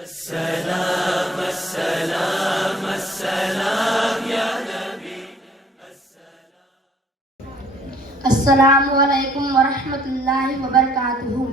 السلام السلام السلام یا نبی السلام علیکم ورحمۃ اللہ وبرکاتہ.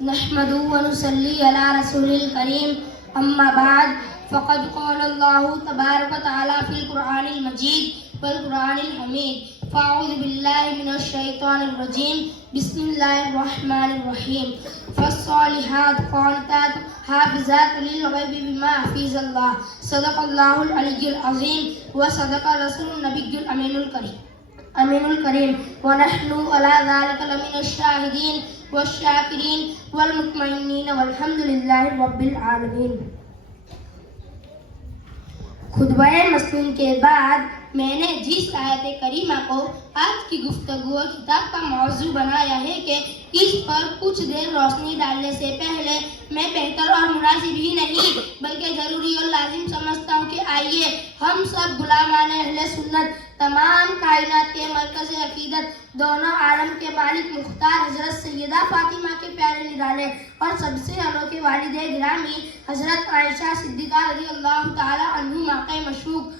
نحمده ونصلي على رسول الكريم اما بعد فقد قال الله تبارك وتعالى في القرآن المجيد والقرآن الحميد. فاعوذ بالله من الشيطان الرجيم. بسم الله الرحمن الرحيم. فالصالحات قانتات حافظات للغيب بما حفظ الله. صدق الله العلي العظيم وصدق رسول النبي الأمين الكريم ونحن على ذلك لمن الشاهدين والشاكرين والمطمئنين والحمد لله رب العالمين. خطبہ مسنون کے بعد میں نے جس آیت کریمہ کو آج کی گفتگو خطاب کا موضوع بنایا ہے کہ اس پر کچھ دیر روشنی ڈالنے سے پہلے میں بہتر اور مناسب ہی نہیں بلکہ ضروری اور لازم سمجھتا ہوں کہ آئیے ہم سب غلامان اہل سنت تمام کائنات کے مرکز عقیدت دونوں عالم کے مالک مختار حضرت سیدہ فاطمہ کے پیارے نرالے اور سب سے انوکھے والد گرامی حضرت عائشہ صدیقہ رضی اللہ تعالی عنہما کے مشوق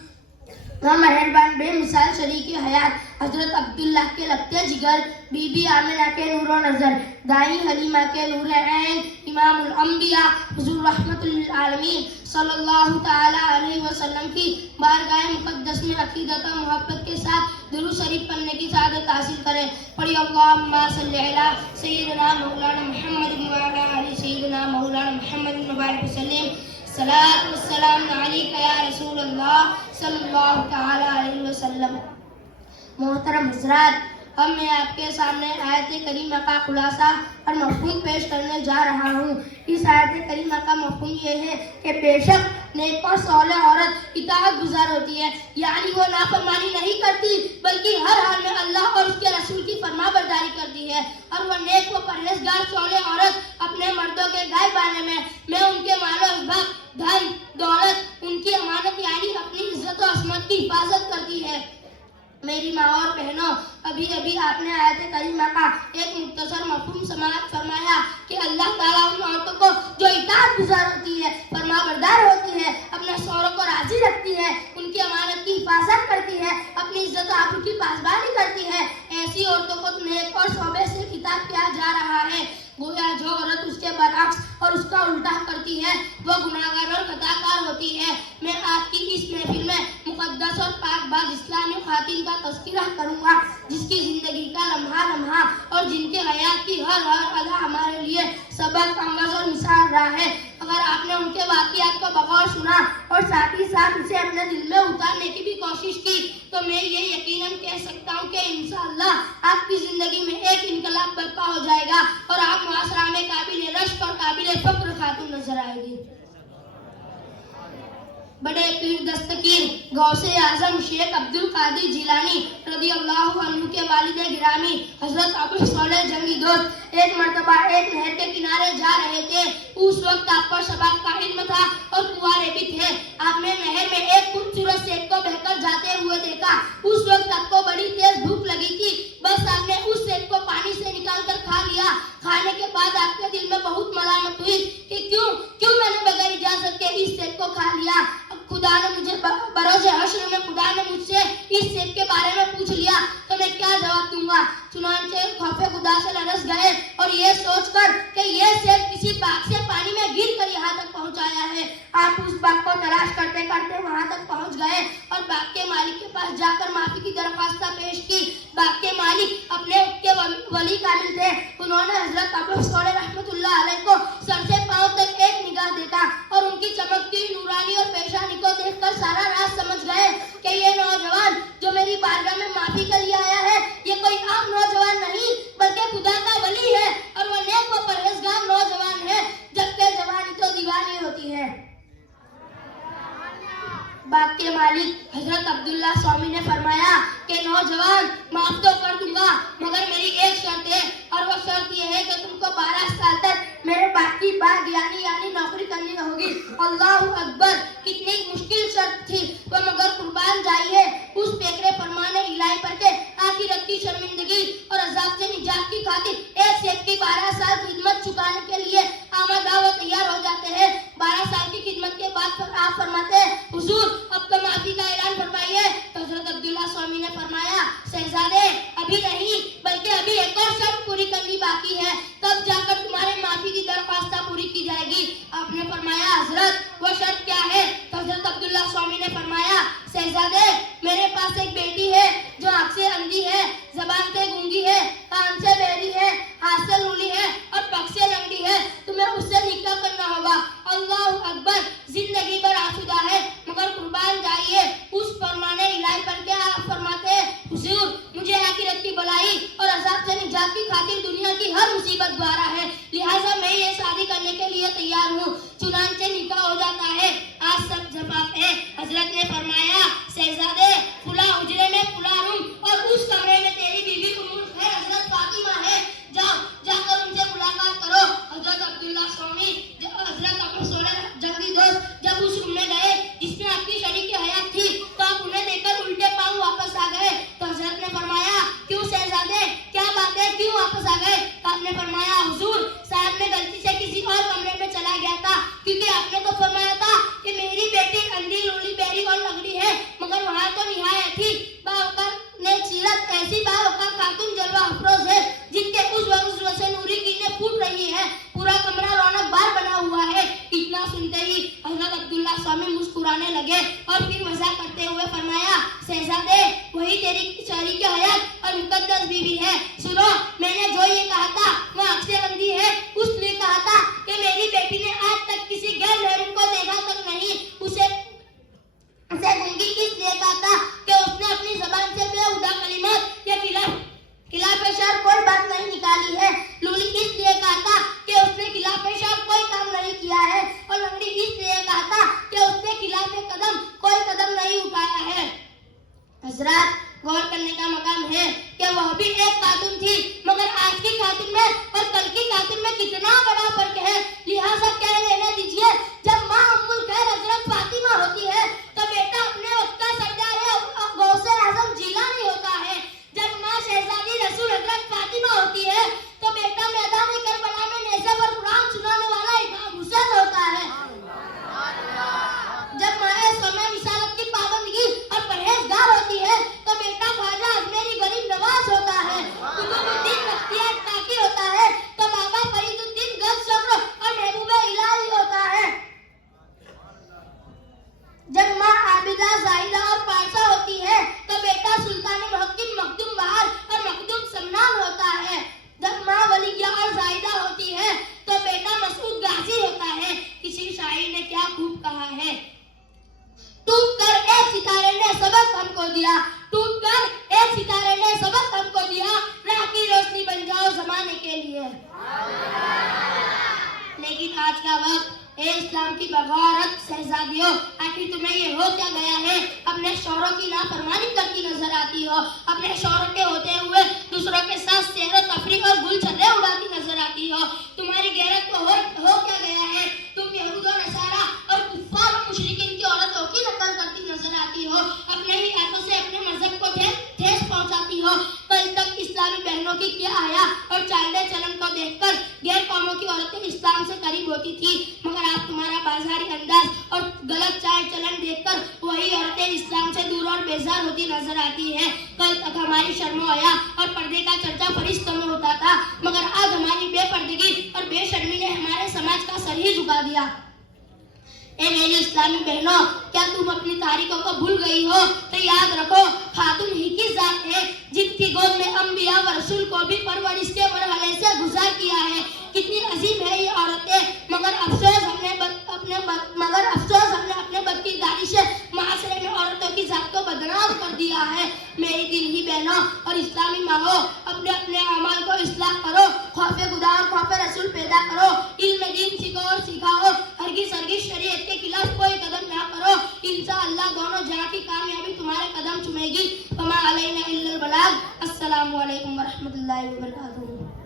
اور مہربان بے مثال شریک حیات حضرت عبداللہ کے لگتے جگر بی بی آمنہ کے نور و نظر دائی حلیمہ کے نور عین امام الانبیاء حضور رحمت للعالمین صلی اللہ تعالی علیہ وسلم کی بارگاہ مقدس میں عقیدت و محبت کے ساتھ درود شریف پڑھنے کی سعادت حاصل کریں. پڑھی اللہم صلی علی سیدنا مولانا محمد وعلی آل سیدنا مولانا محمد مبارک وسلم. صلاۃ والسلام علیک یا رسول اللہ صلی اللہ تعالی علیہ وسلم. محترم حضرات، اب میں آپ کے سامنے آیت کریمہ کا خلاصہ اور مفہوم پیش کرنے جا رہا ہوں. اس آیت کریمہ کا مفہوم یہ ہے کہ بے شک نیک اور صالح عورت اطاعت گزار ہوتی ہے، یعنی وہ نافرمانی نہیں کرتی بلکہ ہر حال میں اللہ اور اس کے رسول کی فرما برداری کرتی ہے. اور وہ نیک و پرہیزگار صالح عورت اپنے مردوں کے غائب آنے میں ان کے مال و اسباب دھن دولت ان کی امانت یعنی اپنی عزت و عصمت کی حفاظت کرتی ہے. میری ماں اور بہنوں، ابھی آپ نے آیت کریمہ کا ایک مختصر مفہوم سماعت فرمایا کہ اللہ تعالیٰ ان عورتوں کو جو اطاعت گزار ہوتی ہے، فرما بردار ہوتی ہے، اپنے شوہروں کو راضی رکھتی ہے، ان کی امانت کی حفاظت کرتی ہے، اپنی عزت و آبرو کی پاسبانی کرتی ہے، ایسی عورتوں کو نیک اور شعبے سے خطاب کیا جا رہا ہے. گویا جو عورت اس کے برعکس اور اس کا الٹا کرتی ہے وہ گناہگار اور خطاکار ہوتی ہے. میں آج کی اس محفل میں مقدس اور پاک باز اسلامی خواتین کا تذکرہ کروں گا جس کی زندگی کا لمحہ اور جن کے حیات کی ہر ادا ہمارے لیے سبق آموز اور مثال رہا ہے. اگر آپ نے ان کے واقعات کو بغور سنا اور ساتھ ہی ساتھ اسے اپنے دل میں اتارنے کی بھی کوشش کی تو میں یہ یقیناً کہہ سکتا ہوں کہ انشاءاللہ آپ کی زندگی میں ایک انقلاب برپا ہو جائے گا اور آپ معاشرہ میں قابل رشک اور قابل فخر خاتون نظر آئے گی. بڑے پیر دستگیر غوث اعظم شیخ عبد القادر جیلانی رضی اللہ عنہ کے والد گرامی حضرت ابو صالح جنگی دوست ایک مرتبہ ایک نہر کے کنارے جا رہے تھے. اس وقت آپ کو شباب کا علم تھا اور کنوارے بھی تھے. آپ نے نہر میں ایک خوبصورت سیب کو بہہ کر جاتے ہوئے دیکھا. اس وقت آپ کو بڑی تیز بھوک لگی تھی، بس آپ نے اس سیب کو پانی سے نکال کر کھا لیا. کھانے کے بعد آپ کے دل میں بہت ملامت ہوئی کہ کیوں میں نے بغیر اجازت کے اس سیب کو کھا لیا. خدا نے مجھے بروز حشر میں خدا نے مجھ سے اس سیب کے بارے میں پوچھ لیا تو میں کیا جواب دوں گا. چنانچہ خوف خدا سے لرز گئے اور یہ سوچ کر کہ یہ سیب کسی باغ سے پانی میں گر کر یہاں تک پہنچایا ہے. آپ اس باغ کو تلاش کرتے کرتے وہاں تک پہنچ گئے اور باغ کے مالک کے پاس جا کر معافی کی درخواست پیش کی. باغ کے مالک اپنے ولی کامل تھے. انہوں نے حضرت ابو صالح رحمت اللہ علیہ کو سر سے پاؤں تک ایک نگاہ دیکھا اور ان کی چمکتی نورانی اور پیشانی کو دیکھ کر سارا راز سمجھ گئے کہ یہ نوجوان جو میری بارگاہ میں معافی کے لیے آیا ہے یہ کوئی عام نوجوان نہیں بلکہ خدا کا ولی ہے اور وہ نیک و پرہیزگار نوجوان ہے، جبکہ جوانی تو دیوانی ہوتی ہے. باغ کے مالک حضرت عبداللہ سوامی نے فرمایا کہ نوجوان معاف تو کر دوں گا مگر میری ایک شرط ہے اور وہ شرط یہ ہے کہ تم کو 12 سال تک میرے باغ کی یعنی نوکری کرنی ہوگی. اللہ اکبر، کتنی مشکل شرط تھی وہ مگر قربان جائیے اس پیکرے فرمان الہی پر کے آخرت کی شرمندگی اور عذاب سے نجات کی خاطر ایک سیب کی 12 سال خدمت چکانے آپ فرماتے ہیں حضور اب تو معافی کا اعلان فرمائیے. تو حضرت عبداللہ سوامی نے فرمایا شہزادے ابھی نہیں بلکہ ابھی ایک اور شرط پوری کرنی باقی ہے, تب جا کر تمہارے معافی کی درخواست پوری کی جائے گی. آپ نے فرمایا حضرت وہ شرط کیا ہے؟ تو حضرت عبداللہ سوامی نے فرمایا شہزادے میرے پاس ایک بیٹی ہے جو آنکھ سے اندھی ہے, زبان سے گونگی ہے, کان سے بہری ہے, ہاتھ سے لولی ہے اور پگ سے لنگڑی ہے. تمہیں اس سے نکاح کرنا ہوگا. اللہ اکبر, زندگی بھر آسودہ ہے مگر قربان جائیے اس فرمان الہی پر. کیا آپ فرماتے ہیں حضور مجھے آخرت کی بلائی اور عذاب سے نجات کی خاطر دنیا کی ہر مصیبت دوارا ہے, لہٰذا میں یہ شادی کرنے کے لیے تیار ہوں. چنانچہ نکاح ہو جاتا ہے. آج سب جواب ہے. حضرت نے فرمایا شہزادے فلاں حجرے میں فلاں روم اور اس کمرے میں تیری بیوی خیر حضرت فاطمہ ہے, جاؤ جا کر ان سے ملاقات کرو. حضرت عبداللہ سوامی حضرت اپنے سونے جلدی دوست جب اس روم میں گئے جس میں اپنی شریک حیات تھی تو آپ انہیں دیکھ کر الٹے پاؤں واپس آ گئے. تو حضرت نے فرمایا کیوں شہزادے کیا بات ہے, کیوں واپس آ گئے؟ تو آپ نے فرمایا حضور صاحب میں غلطی سے کسی اور کمرے میں چلا گیا تھا, کیونکہ آپ نے تو فرمایا تھا کہ میری بیٹی اندھی لولی بہری اور لنگڑی ہے, مگر وہاں تو نہایت ہی باوقار نیک سیرت ایسی باوقار خاتون جلوہ افروز ہے جن کے اس وقت سے نوری کرنیں پھوٹ رہی ہے, پورا کمرہ رونق بار بنا ہوا ہے. اتنا سنتے ہی حضرت عبداللہ سوامی مسکرانے لگے اور پھر مزاح کرتے ہوئے فرمایا شہزادے وہی تیری شریک حیات اور مقدس بیوی ہے. سنو میں نے جو یہ کہا تھا وہ آنکھ سے اندھی ہے, اس نے کہا تھا کہ میری بیٹی نے آج تک کسی غیر محرم کو دیکھا تک نہیں. اسے گونگی کس لیے کہا تھا کہ اس نے اپنی زبان سے بےہودہ کلمات یا خلاف شرع کوئی بات نہیں نکالی ہے. لولی اس لیے کہا تھا کہ اس نے خلاف شرع کوئی کام نہیں کیا ہے, اور لنگڑی اس لیے کہا تھا کہ اس نے خلاف قدم کوئی قدم نہیں اٹھایا ہے. حضرات غور کرنے کا مقام ہے کہ وہ بھی ایک خاتون تھی, مگر آج کی خاتون میں اور کل کی خاتون میں کتنا بڑا فرق ہے. لہٰذا کہہ لینے دیجیے جب ماں ام الخیر حضرت فاطمہ ہوتی ہے تو بیٹا اپنے وقت کا سردار غوث اعظم جیلانی ہوتا ہے. جب ماں شہزادی رسول حضرت فاطمہ ہوتی ہے تو بیٹا میدان کربلا میں نیزے پر قرآن سنانے والا امام حسین ہوتا ہے. جب ماں سمے رسالت کی پابندگی اور پرہیزگار ہوتی ہے تو بیٹا خواجہ اجمیری غریب نواز ہوتا ہے. قطب الدین بختیار کاکی ہوتا ہے تو بابا فرید الدین غوث شکر اور محبوب الہی ہوتا ہے. جب ماں عابدہ زاہدہ اور پارسا ہوتی ہے تو بیٹا سلطان محقق مخدوم بہار اور مخدوم سمنان ہوتا ہے. جب ماں ولیہ اور زاہدہ ہوتی ہے تو بیٹا مسعود غازی ہوتا ہے. کسی شاعر نے کیا خوب کہا ہے, ٹوٹ کر ایک ستارے نے سبق ہم کو دیا, ٹوٹ کر ایک ستارے نے سبق ہم کو دیا, راہ کی روشنی بن جاؤ زمانے کے لیے. لیکن آج کا وقت اے اسلام کی بغاوت شہزادیوں, آخر تمہیں یہ ہو کیا گیا ہے؟ اپنے شوہروں کی نافرمانی کرتی نظر آتی ہو, اپنے شوہروں کے ہوتے ہوئے دوسروں کے ساتھ سیر و تفریح اور گل چھلے اڑاتی نظر آتی ہو. تمہاری غیرت کو ہو کیا گیا ہے؟ تم یہود و نصارہ اور کفار و مشرکین کی عورتوں کی نقل کرتی نظر آتی ہو, اپنے ہی ہاتھوں سے اپنے مذہب کو ٹھیس پہنچاتی ہو. کل تک اسلامی بہنوں کی کیا حیا اور چالے چلن کو دیکھ کر غیر قوموں کی عورتیں اسلام سے قریب ہوتی تھی, مگر آپ تمہارا بازاری انداز اور غلط چال چلن دیکھ کر وہی عورتیں اسلام سے دور اور بیزار ہوتی نظر آتی ہیں. کل تک ہماری شرم و حیا اور پردے کا چرچا فرشتوں میں ہوتا تھا, مگر آج ہماری بے پردگی اور بے شرمی نے ہمارے سماج کا سر ہی جھکا دیا. اے میری اسلامی بہنوں, کیا تم اپنی تاریخوں کو بھول گئی ہو؟ تو یاد رکھو خاتون ہی کی ذات ہے جن کی گود میں انبیاء و رسول کو بھی پرورش کے مرحلے سے گزار کیا ہے. کتنی عظیم ہے یہ عورتیں, مگر افسوس ہم نے اپنے بدکرداری سے معاشرے میں عورتوں کی ذات کو بدنام کر دیا ہے. میری دینی بہنوں اور اسلامی ماؤں, اپنے اعمال کو اصلاح کرو, خوف خدا اور خوف رسول پیدا کرو, علم دین سیکھو اور سکھاؤ, ہرگز شریعت کے خلاف کوئی قدم نہ کرو. انشاءاللہ دونوں جہاں کی کامیابی تمہارے قدم چومے گی. وما علینا الا البلاغ. السلام علیکم ورحمۃ اللہ وبرکاتہ.